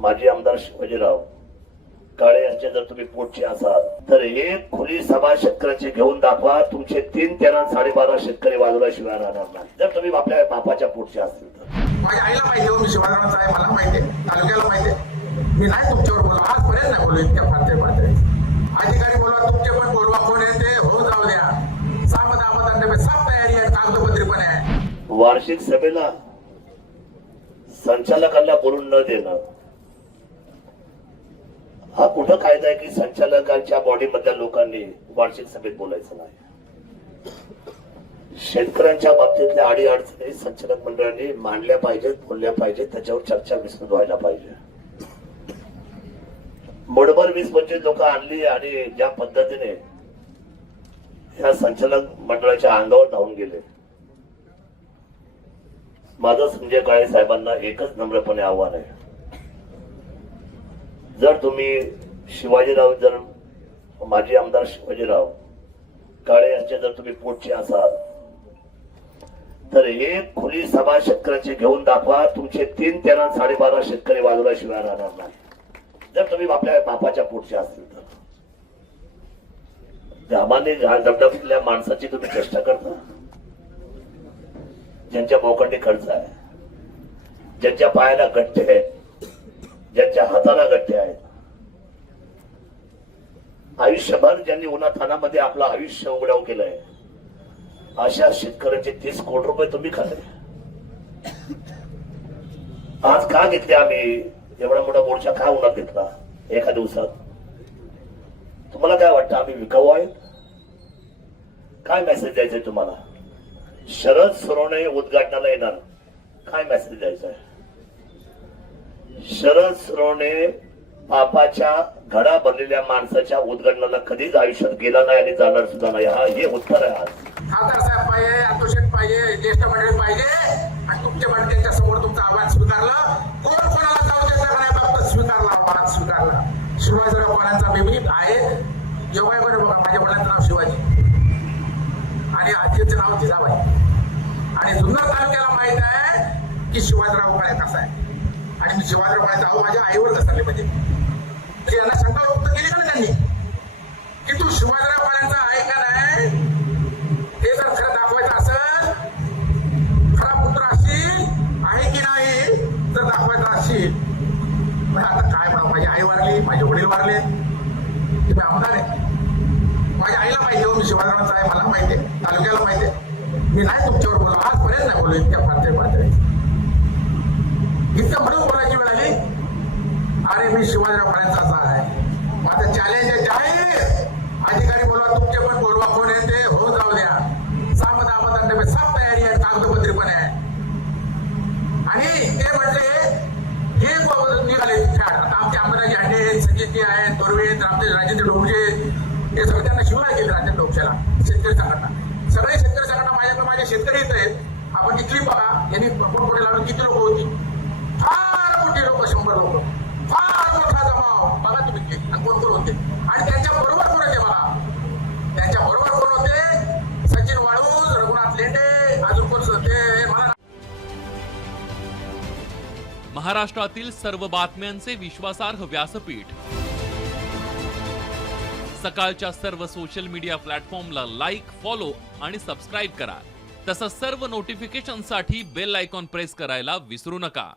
माजी आमदार शिवाजीराव काळे यांचे जर तुम्ही पोटचे असाल तर एक खुली सभा शेतकऱ्याची घेऊन दाखवा. तुमचे तीन तेरा साडेबारा शेतकरी बाजूला राहणार नाही. जर तुम्ही आपल्या बापाच्या पोटचे असतील तर. माझ्या आईला माहिती मी शिवाजीरावांचा आहे मला माहिती आहे तालुक्याला माहिती आहे. मी नाही तुमच्यावर बोललो आजपर्यंत नाही बोललो इतक्या फारते फारते अधिकारी बोलवा तुमचे पण बोलवा कोण आहे ते हो जाऊ द्या. सामद आमदार सब तयारी आहे कागदपत्री पण आहे. वार्षिक सभेला संचालकांना बोलून न देणं हा कुठं कायदा आहे की संचालकांच्या बॉडी मधल्या लोकांनी वार्षिक सभेत बोलायचं नाही? शेतकऱ्यांच्या बाबतीतल्या आडी अडचणी संचालक मंडळांनी मांडल्या पाहिजेत बोलल्या पाहिजेत त्याच्यावर चर्चा विस्तृत व्हायला पाहिजे. मोडभर वीस पंचवीस लोक आणली आणि ज्या पद्धतीने ह्या संचालक मंडळाच्या अंगावर धावून गेले. माझं संजय काळे साहेबांना एकच नम्रपणे आव्हान आहे. जर तुम्ही शिवाजीराव जर माजी आमदार शिवाजीराव काळे यांचे जर तुम्ही पोटचे असाल तर एक खुली सभा शेतकऱ्यांची घेऊन दाखवा. तुमचे तीन तेरा साडेबारा शेतकरी बाजूला शिवाय राहणार नाही. जर तुम्ही आपल्या बापाच्या पोटचे असतील तर. ग्रामाने दबदबीतल्या माणसाची तुम्ही चेष्टा करता. ज्यांच्या मोकंडी खर्च आहे ज्यांच्या पायाला गट्टे आहेत ज्यांच्या हाताला गठ्ठे आहेत आयुष्यभर ज्यांनी उन्हातानामध्ये आपलं आयुष्य उघड्याव केलंय अशा शेतकऱ्याचे तीस कोटी रुपये तुम्ही खाल्ले. आज का घेतले आम्ही? एवढा मोठा मोर्चा का उन्हात घेतला एका दिवसात? तुम्हाला काय वाटतं आम्ही विकाऊ आहे काय मेसेज द्यायचंय तुम्हाला? शरद सोनवणे उद्घाटनाला येणार. काय मेसेज द्यायचा आहे शरद सोनवणे पापाच्या घडा बनलेल्या माणसाच्या उद्घाटनाला कधीच आयुष्यात गेला नाही आणि जाणार सुद्धा नाही. हा हे उत्तर आहे आज. खासदार साहेब पाहिजे अतोशेठ पाहिजे ज्येष्ठ मंडळी पाहिजे आणि तुमच्या मंडळींच्या समोर तुमचं आवाज स्वीकारला. कोण कोणाला जाऊ देता का नाही बाबत स्वीकारला आवाज स्वीकारला. शिवाजीराव पवारांचा मी आहे. योगाय बरं बघा माझ्या वडिलांचं नाव शिवाजी. आणि आजीचं नाव जिजाबाई. आणि जुन्नर तालुक्याला माहीत आहे की शिवाजीराव काळे कसा आहे. आणि मी शिवाजीराव काळेचा अहो माझ्या आईवर घसरले म्हणजे म्हणजे यांना शंका व्यक्त केली का ना त्यांनी? की तू शिवाजीराव काळेंचा आहे का नाही? हे जर खरं दाखवायचं असेल खरा पुत्र असशील आहे की नाही तर दाखवायचं असशील. मग आता काय म्हणा माझी आई वारली माझे वडील वारले. तुम्ही आमदार आहे. माझ्या आईला माहिती हो मी शिवाजीरावांचा आहे मला माहिती आहे तालुक्याला माहिती आहे. मी नाही तुमच्यावर बोललो आजपर्यंत नाही बोलू इतक्या फारते फारते इतकं म्हणून शिवाजी वेळ आली अरे मी शिवाजीराव काळेंचाच आहे. माझं चॅलेंज आहे जाहीर अधिकारी बोलवा तुमचे पण बोलवा कोण येते हो जाऊ द्या. सामद आमदार सब तयारी आहे कागदपत्री पण आहे. आणि ते म्हटले हे ब- निघाले खेळ आता आमचे आमदाराजी आहेत संजयजी आहेत तोरवे आहेत आमचे राजेंद्र ढोबळे हे सगळे त्यांना शिवाय गेले राजेंद्र ढोबळेला शेतकरी संघटना. सगळे शेतकरी संघटना माझ्याकडे माझे शेतकरी येत आहेत. आपण तिथली बघा. यांनी पोटपोटे लावून किती लोक होती? मोठी होतो. फार मोठा जमाव. बघा तुम्ही clip. आणि कोण कोण होते? आणि त्यांच्या बरोबर कोण होते बघा? त्यांच्या बरोबर कोण होते? सचिन वाळूज रघुनाथ लेंडे अजून कोण होते? मला महाराष्ट्रातील सर्व बातम्यांचे विश्वासार्ह व्यासपीठ. सकाळच्या सर्व सोशल मीडिया प्लॅटफॉर्मला लाईक फॉलो आणि सबस्क्राईब करा. तसंच सर्व नोटिफिकेशनसाठी बेल आयकॉन प्रेस करायला विसरू नका.